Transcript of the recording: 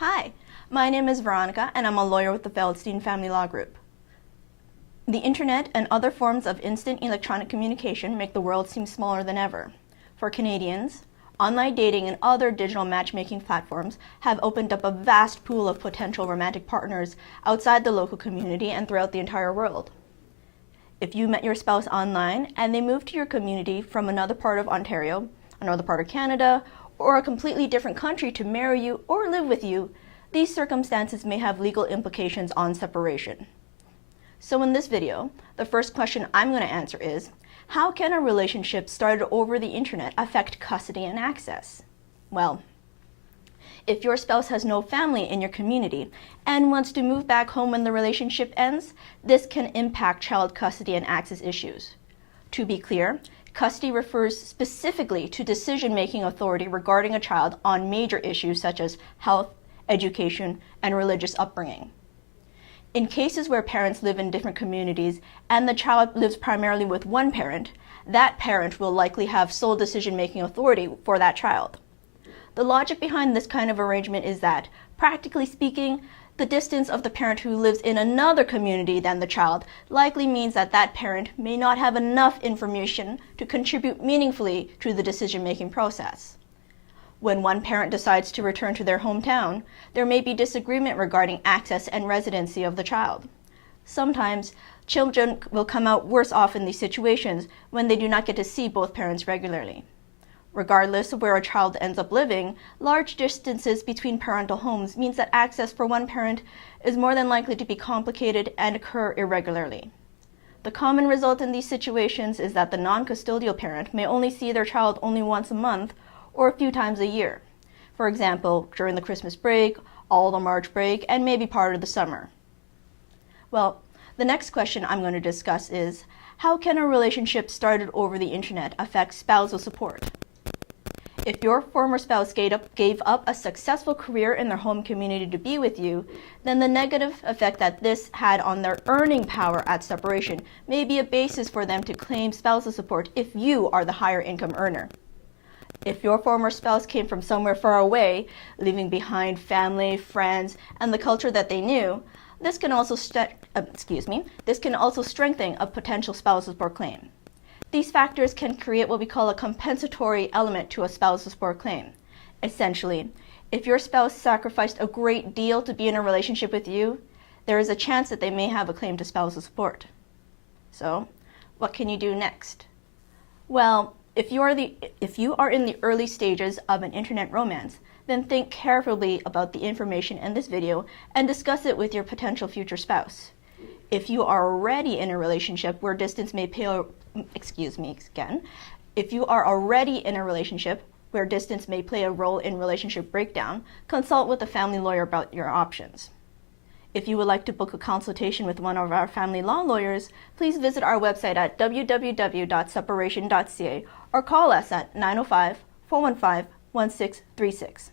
Hi, my name is Veronica and I'm a lawyer with the Feldstein Family Law Group. The internet and other forms of instant electronic communication make the world seem smaller than ever. For Canadians, online dating and other digital matchmaking platforms have opened up a vast pool of potential romantic partners outside the local community and throughout the entire world. If you met your spouse online and they moved to your community from another part of Ontario, another part of Canada, or a completely different country to marry you or live with you, these circumstances may have legal implications on separation. So in this video, the first question I'm going to answer is, how can a relationship started over the internet affect custody and access? Well, if your spouse has no family in your community and wants to move back home when the relationship ends, this can impact child custody and access issues. To be clear, custody refers specifically to decision-making authority regarding a child on major issues such as health, education, and religious upbringing. In cases where parents live in different communities and the child lives primarily with one parent, that parent will likely have sole decision-making authority for that child. The logic behind this kind of arrangement is that, practically speaking, the distance of the parent who lives in another community than the child likely means that that parent may not have enough information to contribute meaningfully to the decision-making process. When one parent decides to return to their hometown, there may be disagreement regarding access and residency of the child. Sometimes, children will come out worse off in these situations when they do not get to see both parents regularly. Regardless of where a child ends up living, large distances between parental homes means that access for one parent is more than likely to be complicated and occur irregularly. The common result in these situations is that the non-custodial parent may only see their child only once a month or a few times a year. For example, during the Christmas break, all the March break, and maybe part of the summer. Well, the next question I'm going to discuss is, how can a relationship started over the internet affect spousal support? If your former spouse gave up a successful career in their home community to be with you, then the negative effect that this had on their earning power at separation may be a basis for them to claim spousal support if you are the higher income earner. If your former spouse came from somewhere far away, leaving behind family, friends, and the culture that they knew, this can also strengthen a potential spousal support claim. These factors can create what we call a compensatory element to a spousal support claim. Essentially, if your spouse sacrificed a great deal to be in a relationship with you, there is a chance that they may have a claim to spousal support. So, what can you do next? Well, if you are in the early stages of an internet romance, then think carefully about the information in this video and discuss it with your potential future spouse. If you are already in a relationship where distance may play a If you are already in a relationship where distance may play a role in relationship breakdown, consult with a family lawyer about your options. If you would like to book a consultation with one of our family law lawyers, please visit our website at www.separation.ca or call us at 905-415-1636.